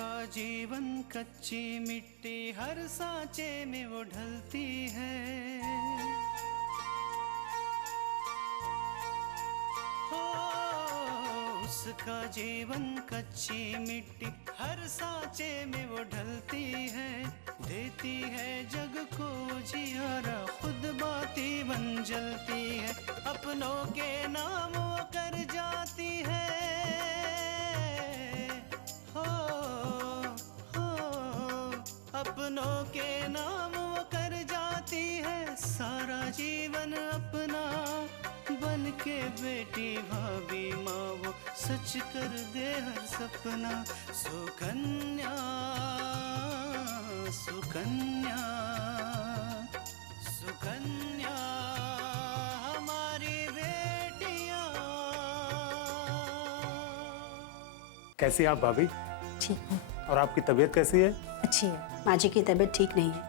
उसका जीवन कच्ची मिट्टी हर सांचे में वो ढलती है। हो उसका जीवन कच्ची मिट्टी हर सांचे में वो ढलती है। देती है जग को जियारा खुद बाती बन जलती है। अपनों के नाम वो कर जाती है। अपनों के नाम वो कर जाती है। सारा जीवन अपना बन के बेटी भाभी माँ वो सच कर दे हर सपना। सुकन्या सुकन्या सुकन्या हमारी बेटियाँ। कैसी आप भाभी? ठीक हूँ। और आपकी तबीयत कैसी है? अच्छी है। माँ जी की तबीयत ठीक नहीं है,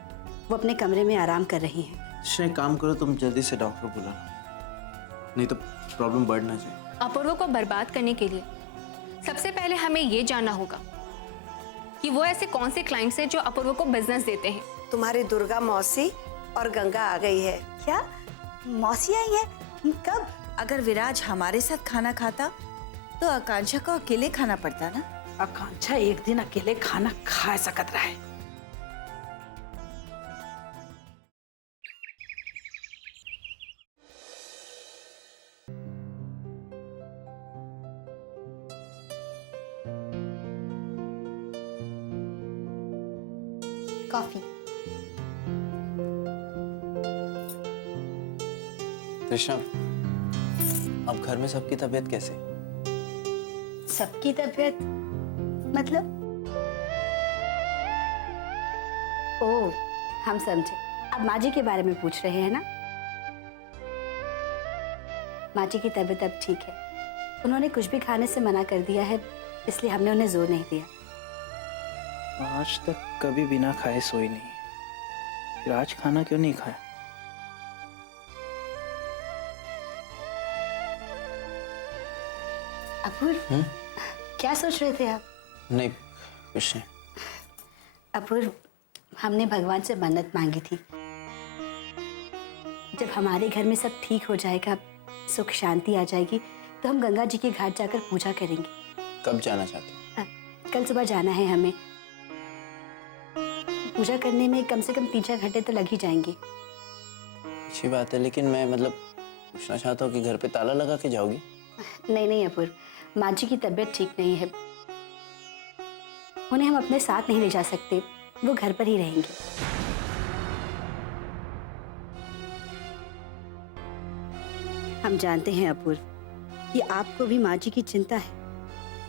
वो अपने कमरे में आराम कर रही हैं। एक काम करो, तुम जल्दी से डॉक्टर बुला लो, नहीं तो प्रॉब्लम बढ़ ना जाए। अपूर्व को बर्बाद करने के लिए सबसे पहले हमें ये जानना होगा कि वो ऐसे कौन से क्लाइंट्स हैं जो अपूर्व को बिजनेस देते हैं। तुम्हारी दुर्गा मौसी और गंगा आ गई है। क्या मौसी आई है? कब? अगर विराज हमारे साथ खाना खाता तो आकांक्षा को अकेले खाना पड़ता ना। आकांक्षा एक दिन अकेले खाना खा सकत रहा है। कॉफी। तृष्णा, अब घर में सबकी तबीयत कैसे? सबकी तबीयत मतलब? ओह, हम समझे। अब माँ जी के बारे में पूछ रहे हैं ना? माँ जी की तबीयत अब ठीक है। उन्होंने कुछ भी खाने से मना कर दिया है, इसलिए हमने उन्हें जोर नहीं दिया। आज तक कभी बिना खाए सोई नहीं, फिर आज खाना क्यों नहीं खाया? अपूर्व, क्या सोच रहे थे आप? नहीं, कुछ नहीं। अपूर्व, हमने भगवान से मन्नत मांगी थी, जब हमारे घर में सब ठीक हो जाएगा, सुख शांति आ जाएगी, तो हम गंगा जी के घाट जाकर पूजा करेंगे। कब जाना चाहते हो? कल सुबह जाना है हमें। पूजा करने में कम से कम 3-4 घंटे तो लग ही जाएंगे। अच्छी बात है, लेकिन मैं मतलब पूछना चाहता हूँ कि घर पे ताला लगा के जाओगी? नहीं नहीं अपूर्व, माँ जी की तबीयत ठीक नहीं है, उन्हें हम अपने साथ नहीं ले जा सकते, वो घर पर ही रहेंगे। हम जानते हैं अपूर्व कि आपको भी माँ जी की चिंता है,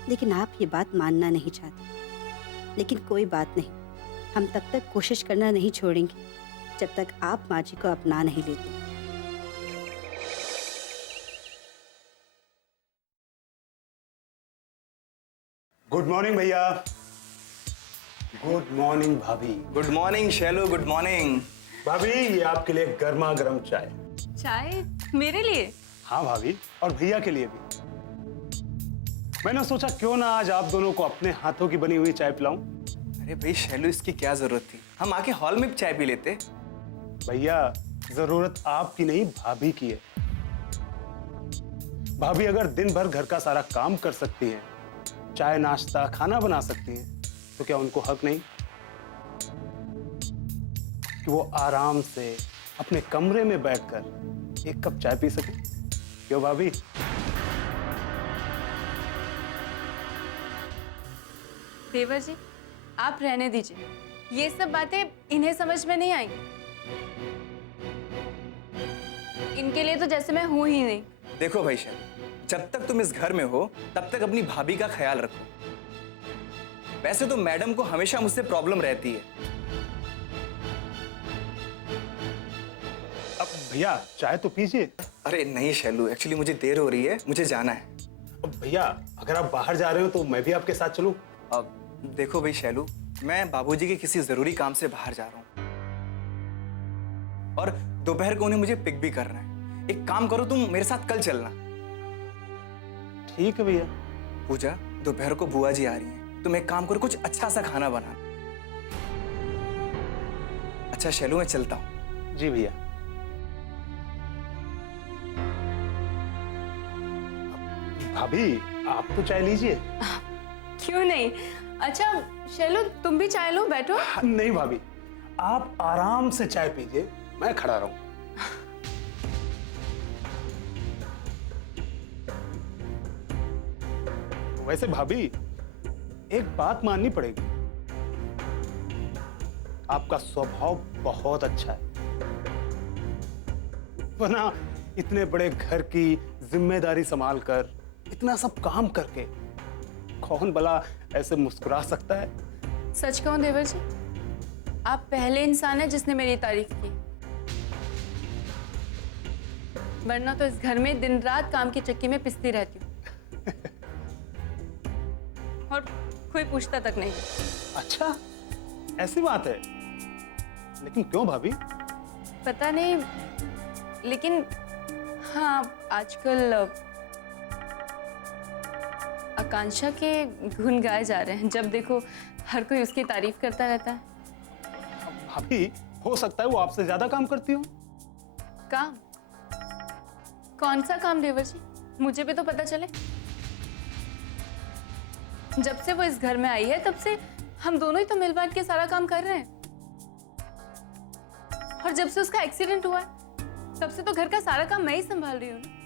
लेकिन आप ये बात मानना नहीं चाहते। लेकिन कोई बात नहीं, हम तब तक कोशिश करना नहीं छोड़ेंगे जब तक आप माँ जी को अपना नहीं लेते। गुड मॉर्निंग भैया। गुड मॉर्निंग भाभी। Good morning Shailu, good morning. भाभी, ये आपके लिए गर्मा गर्म चाय। चाय मेरे लिए? हाँ भाभी, और भैया के लिए भी। मैंने सोचा क्यों ना आज आप दोनों को अपने हाथों की बनी हुई चाय पिलाऊं। अरे भाई शैलू, इसकी क्या जरूरत थी, हम आके हॉल में चाय पी लेते। भैया, जरूरत आपकी नहीं भाभी की है। भाभी अगर दिन भर घर का सारा काम कर सकती हैं, चाय नाश्ता खाना बना सकती हैं, तो क्या उनको हक नहीं कि वो आराम से अपने कमरे में बैठकर एक कप चाय पी सके? क्यों भाभी? देवर जी, आप रहने दीजिए, ये सब बातें इन्हें समझ में नहीं आई। इनके लिए तो जैसे मैं हूं ही नहीं। देखो भाई शैलू, जब तक तुम इस घर में हो तब तक अपनी भाभी का ख्याल रखो। वैसे तो मैडम को हमेशा मुझसे प्रॉब्लम रहती है। अब भैया चाय तो पीजिए। अरे नहीं शैलू, एक्चुअली मुझे देर हो रही है, मुझे जाना है। अब भैया, अगर आप बाहर जा रहे हो तो मैं भी आपके साथ चलूं? अब देखो भाई शैलू, मैं बाबूजी के किसी जरूरी काम से बाहर जा रहा हूँ और दोपहर को उन्हें मुझे पिक भी करना है। एक काम करो, तुम मेरे साथ कल चलना। ठीक है भैया। पूजा, दोपहर को बुआ जी आ रही हैं, तुम एक काम करो, कुछ अच्छा सा खाना बना। अच्छा शैलू, मैं चलता हूँ। जी भैया। भाभी आप तो चाय लीजिए। क्यों नहीं? अच्छा शैलू, तुम भी चाय लो, बैठो। नहीं भाभी, आप आराम से चाय पीजिए, मैं खड़ा रहूं। वैसे भाभी एक बात माननी पड़ेगी, आपका स्वभाव बहुत अच्छा है। वरना इतने बड़े घर की जिम्मेदारी संभाल कर, इतना सब काम करके कौन भला ऐसे मुस्कुरा सकता है? सच कहूं देवर जी, आप पहले इंसान हैं जिसने मेरी तारीफ की, वरना तो इस घर में दिन रात काम की चक्की में पिसती रहती हूँ और कोई पूछता तक नहीं। अच्छा ऐसी बात है? लेकिन क्यों भाभी? पता नहीं, लेकिन हाँ, आजकल आकांक्षा के गुण गाए जा रहे हैं। जब देखो हर कोई उसकी तारीफ करता रहता है। भाभी हो सकता है वो आपसे ज्यादा काम करती हो। काम? कौन सा काम देवर जी? मुझे भी तो पता चले। जब से वो इस घर में आई है तब से हम दोनों ही तो मिल बांट के सारा काम कर रहे हैं। और जब से उसका एक्सीडेंट हुआ है तब से तो घर का सारा काम मैं ही संभाल रही हूँ ना।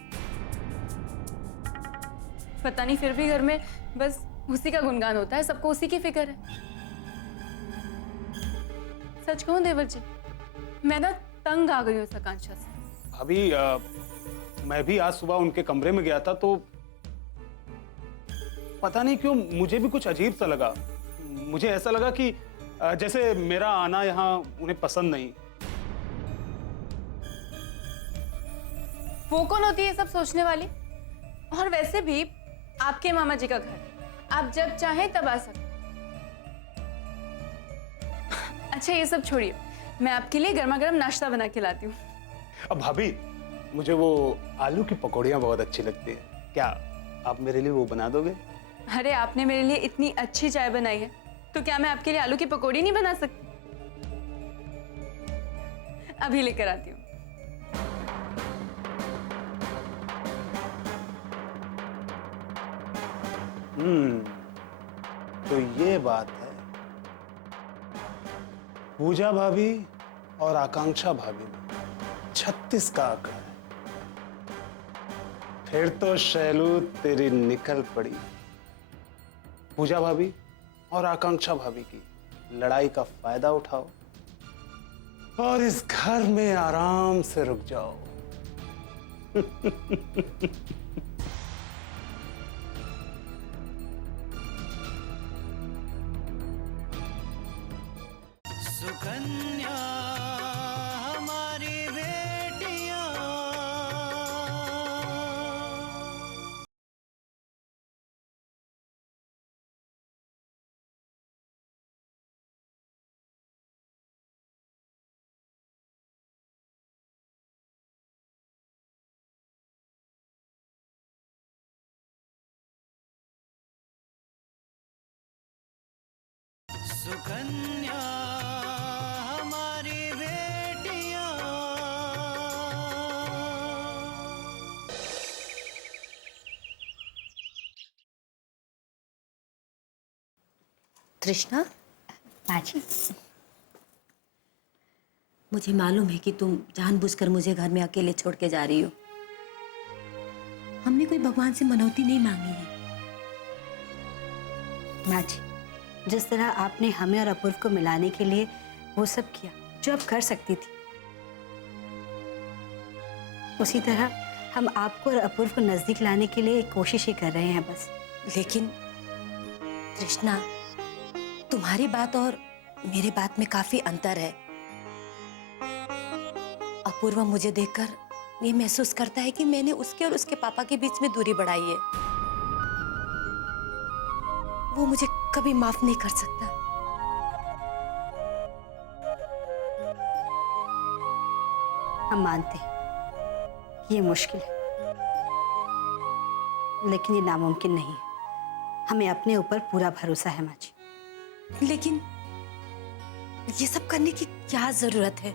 पता नहीं फिर भी घर में बस उसी का गुणगान होता है, सबको उसी की फिक्र है। सच कहूं देवर जी, मैं ना तंग आ गई हूँ इस आकांक्षा से। भाभी मैं भी आज सुबह उनके कमरे में गया था तो पता नहीं क्यों मुझे भी कुछ अजीब सा लगा। मुझे ऐसा लगा कि जैसे मेरा आना यहाँ उन्हें पसंद नहीं। वो कौन होती है सब सोचने वाली? और वैसे भी आपके मामा जी का घर, आप जब चाहें तब आ सकते। अच्छा ये सब छोड़िए, मैं आपके लिए गर्मा गर्म नाश्ता बना के लाती हूँ। अब भाभी मुझे वो आलू की पकौड़ियाँ बहुत अच्छी लगती है, क्या आप मेरे लिए वो बना दोगे? अरे आपने मेरे लिए इतनी अच्छी चाय बनाई है तो क्या मैं आपके लिए आलू की पकौड़ी नहीं बना सकती? अभी लेकर आती हूँ। तो ये बात है। पूजा भाभी और आकांक्षा भाभी में 36 का आंकड़ा है। फिर तो शैलू तेरी निकल पड़ी। पूजा भाभी और आकांक्षा भाभी की लड़ाई का फायदा उठाओ और इस घर में आराम से रुक जाओ। सुकन्या हमारी बेटियां। सुकन्या हमारी बेटियां। तृष्णा, माँ जी, मुझे मालूम है कि तुम जानबूझकर मुझे घर में अकेले छोड़ के जा रही हो। हमने कोई भगवान से मनौती नहीं मांगी है। माँ जी, जिस तरह आपने हमें और अपूर्व को मिलाने के लिए वो सब किया जो आप कर सकती थी, उसी तरह हम आपको और अपूर्व को नजदीक लाने के लिए कोशिश ही कर रहे हैं बस। लेकिन तृष्णा, तुम्हारी बात और मेरी बात में काफी अंतर है। अपूर्व मुझे देखकर ये महसूस करता है कि मैंने उसके और उसके पापा के बीच में दूरी बढ़ाई है। वो मुझे कभी माफ नहीं कर सकता। हम मानते हैं ये मुश्किल है, लेकिन ये नामुमकिन नहीं है। हमें अपने ऊपर पूरा भरोसा है माँ जी। लेकिन ये सब करने की क्या जरूरत है?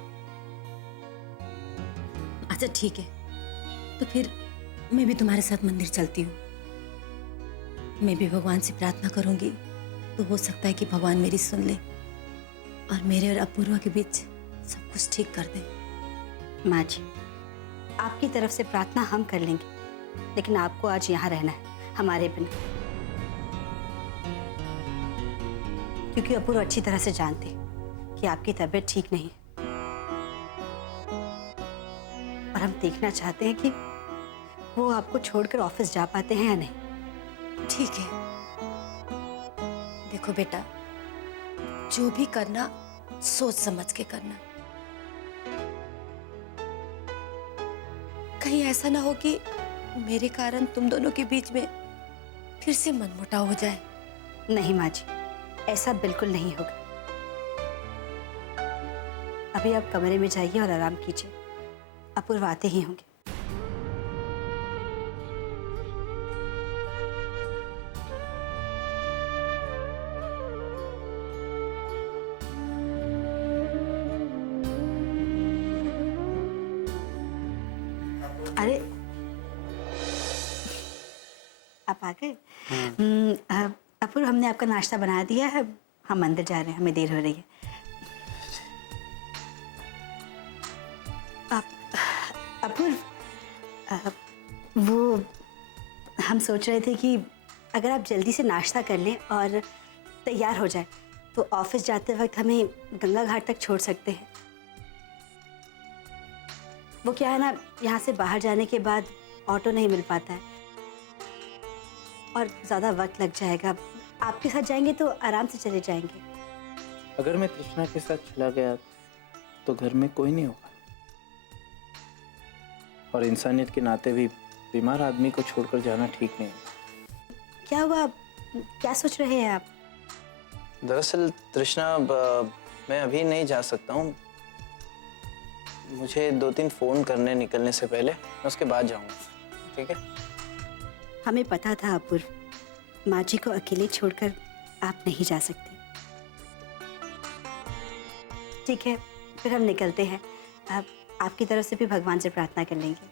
अच्छा ठीक है, तो फिर मैं भी तुम्हारे साथ मंदिर चलती हूँ। मैं भी भगवान से प्रार्थना करूंगी, तो हो सकता है कि भगवान मेरी सुन ले और मेरे और अपूर्वा के बीच सब कुछ ठीक कर दे। माँ जी, आपकी तरफ से प्रार्थना हम कर लेंगे, लेकिन आपको आज यहाँ रहना है हमारे बिना, क्योंकि अपूर्व अच्छी तरह से जानते हैं कि आपकी तबीयत ठीक नहीं है और हम देखना चाहते हैं कि वो आपको छोड़कर ऑफिस जा पाते हैं या नहीं। ठीक है। देखो बेटा, जो भी करना सोच समझ के करना। कहीं ऐसा ना हो कि मेरे कारण तुम दोनों के बीच में फिर से मनमुटाव हो जाए। नहीं माँ जी, ऐसा बिल्कुल नहीं होगा। अभी आप कमरे में जाइए और आराम कीजिए, अपूर्व आते ही होंगे। अरे आप आ गए। अपूर्व, हमने आपका नाश्ता बना दिया है, हम मंदिर जा रहे हैं, हमें देर हो रही है। अपूर्व, वो हम सोच रहे थे कि अगर आप जल्दी से नाश्ता कर लें और तैयार हो जाए तो ऑफिस जाते वक्त हमें गंगा घाट तक छोड़ सकते हैं। वो क्या है ना, यहाँ से बाहर जाने के बाद ऑटो नहीं मिल पाता है और ज़्यादा वक्त लग जाएगा। आपके साथ जाएंगे तो आराम से चले जाएंगे। अगर मैं तृष्णा के साथ चला गया तो घर में कोई नहीं होगा, और इंसानियत के नाते भी बीमार आदमी को छोड़कर जाना ठीक नहीं है। क्या हुआ, क्या सोच रहे हैं आप? दरअसल तृष्णा, मैं अभी नहीं जा सकता हूँ। मुझे 2-3 फोन करने निकलने से पहले, मैं उसके बाद जाऊंगा। ठीक है? हमें पता था अपूर्व, माँ जी को अकेले छोड़कर आप नहीं जा सकते। ठीक है, फिर हम निकलते हैं। अब आपकी तरफ से भी भगवान से प्रार्थना कर लेंगे।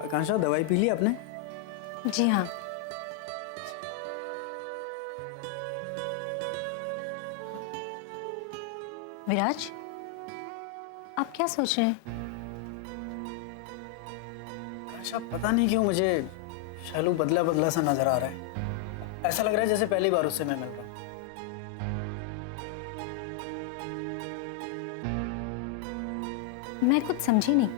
आकांक्षा, दवाई पी ली आपने? जी हाँ। विराज, आप क्या सोच रहे हैं? आकांक्षा, पता नहीं क्यों मुझे शालू बदला बदला सा नजर आ रहा है। ऐसा लग रहा है जैसे पहली बार उससे मैं मिल रहा हूँ। मैं कुछ समझी नहीं।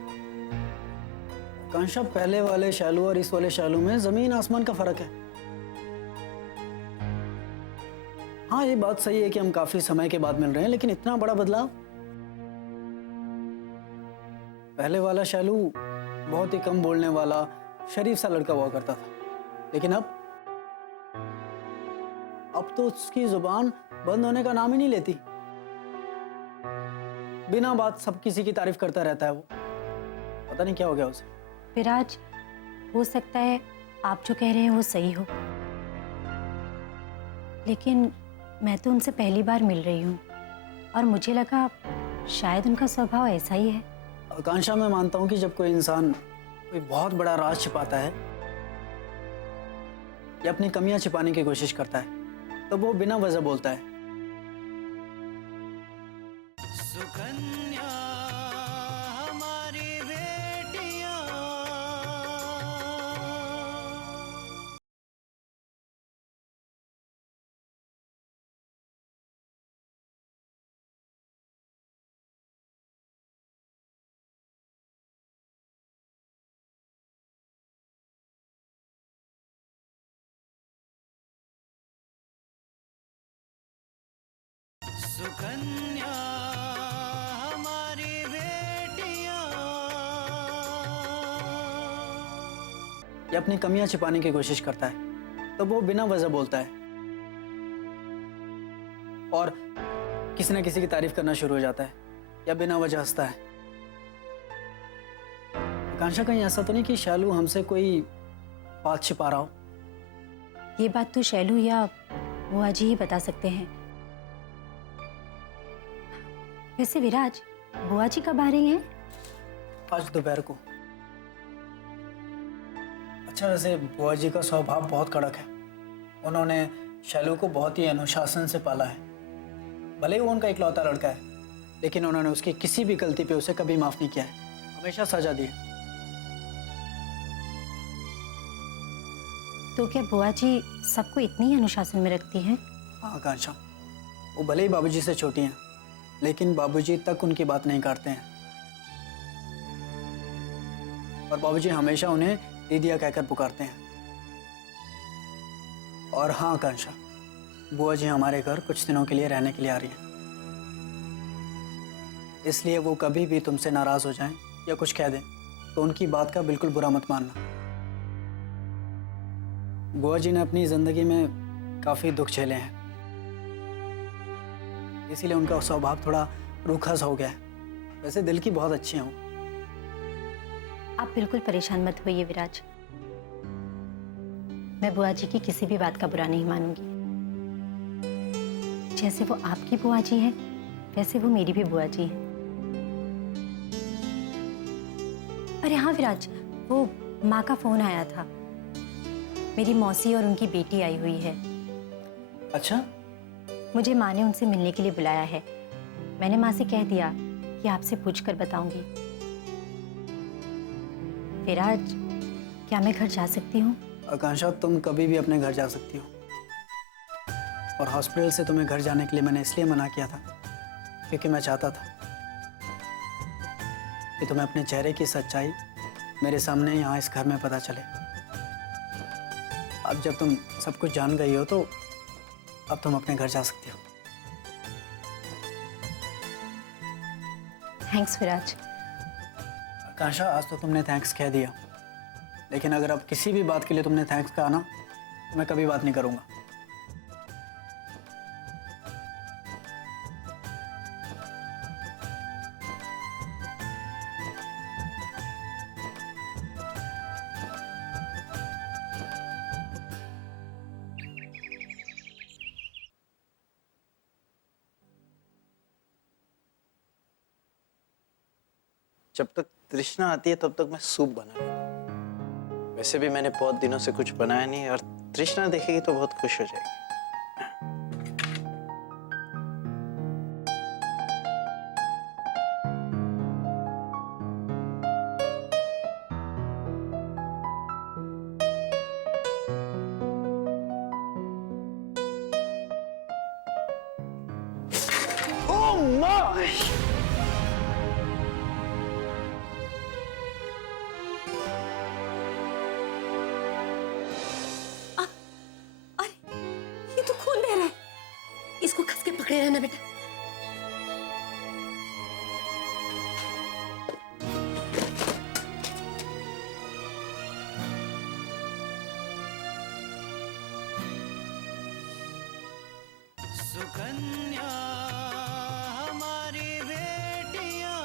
आकांक्षा, पहले वाले शालू और इस वाले शालू में जमीन आसमान का फर्क है। हाँ, ये बात सही है कि हम काफी समय के बाद मिल रहे हैं, लेकिन इतना बड़ा बदलाव। पहले वाला शालू बहुत ही कम बोलने वाला, शरीफ सा लड़का हुआ करता था, लेकिन अब तो उसकी जुबान बंद होने का नाम ही नहीं लेती। बिना बात सब किसी की तारीफ करता रहता है वो। पता नहीं क्या हो गया उसे। विराज, हो सकता है आप जो कह रहे हैं वो सही हो, लेकिन मैं तो उनसे पहली बार मिल रही हूँ और मुझे लगा शायद उनका स्वभाव ऐसा ही है। आकांक्षा, मैं मानता हूँ कि जब कोई इंसान कोई बहुत बड़ा राज छिपाता है या अपनी कमियां छिपाने की कोशिश करता है, तो वो बिना वजह बोलता है। सुकन्या सुकन्या हमारी बेटियां। ये अपनी कमियां छिपाने की कोशिश करता है तो वो बिना वजह बोलता है और किसी न किसी की तारीफ करना शुरू हो जाता है या बिना वजह हंसता है। आकांक्षा, कहीं ऐसा तो नहीं कि शालू हमसे कोई बात छिपा रहा हो? ये बात तो शैलू या बुआ जी ही बता सकते हैं। वैसे विराज, बुआ जी कब आ रही हैं? आज दोपहर को। अच्छा, वैसे बुआ जी का स्वभाव बहुत कड़क है। उन्होंने शैलू को बहुत ही अनुशासन से पाला है। भले ही वो उनका इकलौता लड़का है, लेकिन उन्होंने उसकी किसी भी गलती पे उसे कभी माफ नहीं किया है, हमेशा सजा दी है। तो क्या बुआ जी सबको इतनी अनुशासन में रखती हैं? हाँ आकांक्षा, वो भले ही बाबूजी से छोटी हैं, लेकिन बाबूजी तक उनकी बात नहीं काटते हैं और बाबूजी हमेशा उन्हें दीदिया कहकर पुकारते हैं। और हाँ आकांक्षा, बुआ जी हमारे घर कुछ दिनों के लिए रहने के लिए आ रही हैं, इसलिए वो कभी भी तुमसे नाराज हो जाएं या कुछ कह दें तो उनकी बात का बिल्कुल बुरा मत मानना। बुआ जी ने अपनी जिंदगी में काफी दुख झेले हैं, इसीलिए उनका स्वभाव थोड़ा रूखा सा हो गया है। वैसे दिल की बहुत अच्छी हैं वो। आप बिल्कुल परेशान मत होइए विराज, मैं बुआ जी की किसी भी बात का बुरा नहीं मानूंगी। जैसे वो आपकी बुआ जी हैं, वैसे वो मेरी भी बुआ जी हैं। अरे हाँ विराज, वो माँ का फोन आया था। मेरी मौसी और उनकी बेटी आई हुई है। अच्छा? मुझे माँ ने उनसे मिलने के लिए बुलाया है। मैंने माँ से कह दिया कि आपसे पूछकर बताऊंगी। विराज, क्या मैं घर जा सकती हूँ? आकांक्षा, तुम कभी भी अपने घर जा सकती हो। और हॉस्पिटल से तुम्हें घर जाने के लिए मैंने इसलिए मना किया था क्योंकि मैं चाहता था कि तुम्हें अपने चेहरे की सच्चाई मेरे सामने यहाँ इस घर में पता चले। अब जब तुम सब कुछ जान गई हो तो अब तुम अपने घर जा सकती हो। थैंक्स विराज। आकांक्षा, आज तो तुमने थैंक्स कह दिया, लेकिन अगर अब किसी भी बात के लिए तुमने थैंक्स कहा ना तो मैं कभी बात नहीं करूंगा। जब तक तृष्णा आती है तब तक मैं सूप बना लूं। वैसे भी मैंने बहुत दिनों से कुछ बनाया नहीं और तृष्णा देखेगी तो बहुत खुश हो जाएगी। Oh my! ये तो खून बह रहा है। इसको कस के पकड़े रहना बेटा। सुकन्या हमारी बेटियां।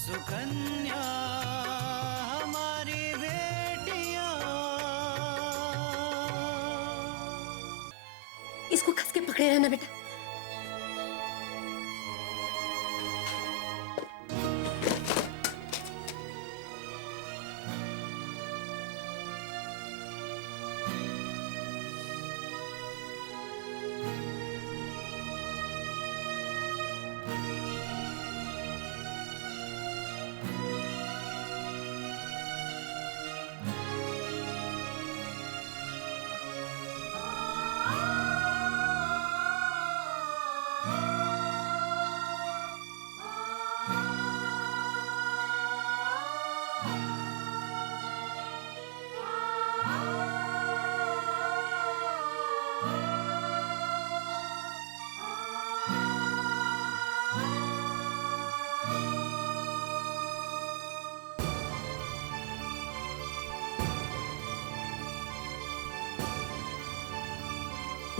सुकन्या हमारी बेटियां। इसको कस के पकड़े रहना बेटा।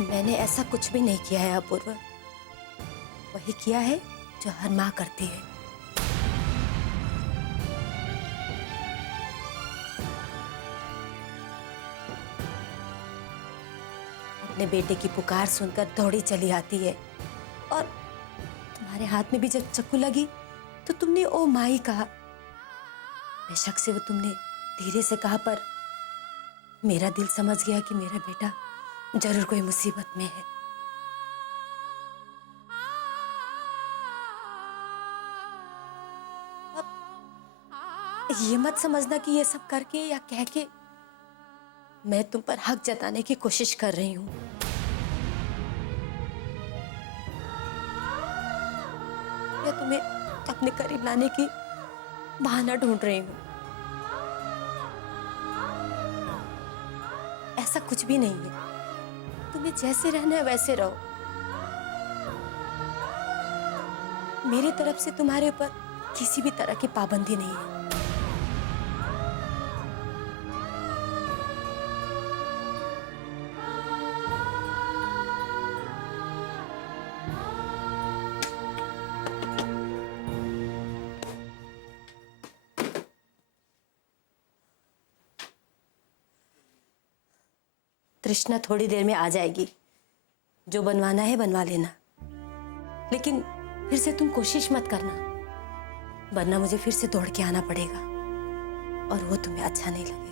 मैंने ऐसा कुछ भी नहीं किया है अपूर्व। वही किया है जो हर माँ करती है। अपने बेटे की पुकार सुनकर दौड़ी चली आती है, और तुम्हारे हाथ में भी जब चाकू लगी तो तुमने ओ माई कहा। बेशक से वो तुमने धीरे से कहा, पर मेरा दिल समझ गया कि मेरा बेटा जरूर कोई मुसीबत में है। अब ये मत समझना कि ये सब करके या कह के मैं तुम पर हक जताने की कोशिश कर रही हूं। या तुम्हें अपने करीब लाने की बहाना ढूंढ रही हूं। ऐसा कुछ भी नहीं है। तुम्हें जैसे रहना है वैसे रहो। मेरी तरफ से तुम्हारे ऊपर किसी भी तरह की पाबंदी नहीं है। तृष्णा थोड़ी देर में आ जाएगी। जो बनवाना है बनवा लेना, लेकिन फिर से तुम कोशिश मत करना, वरना मुझे फिर से दौड़ के आना पड़ेगा और वो तुम्हें अच्छा नहीं लगेगा।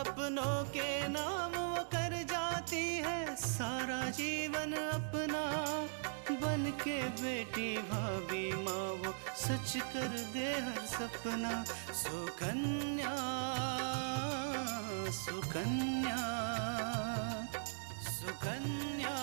अपनों के नाम वो कर जाती है सारा जीवन अपना, बन के बेटी भाभी माँ वो सच कर दे हर सपना। सुकन्या सुकन्या सुकन्या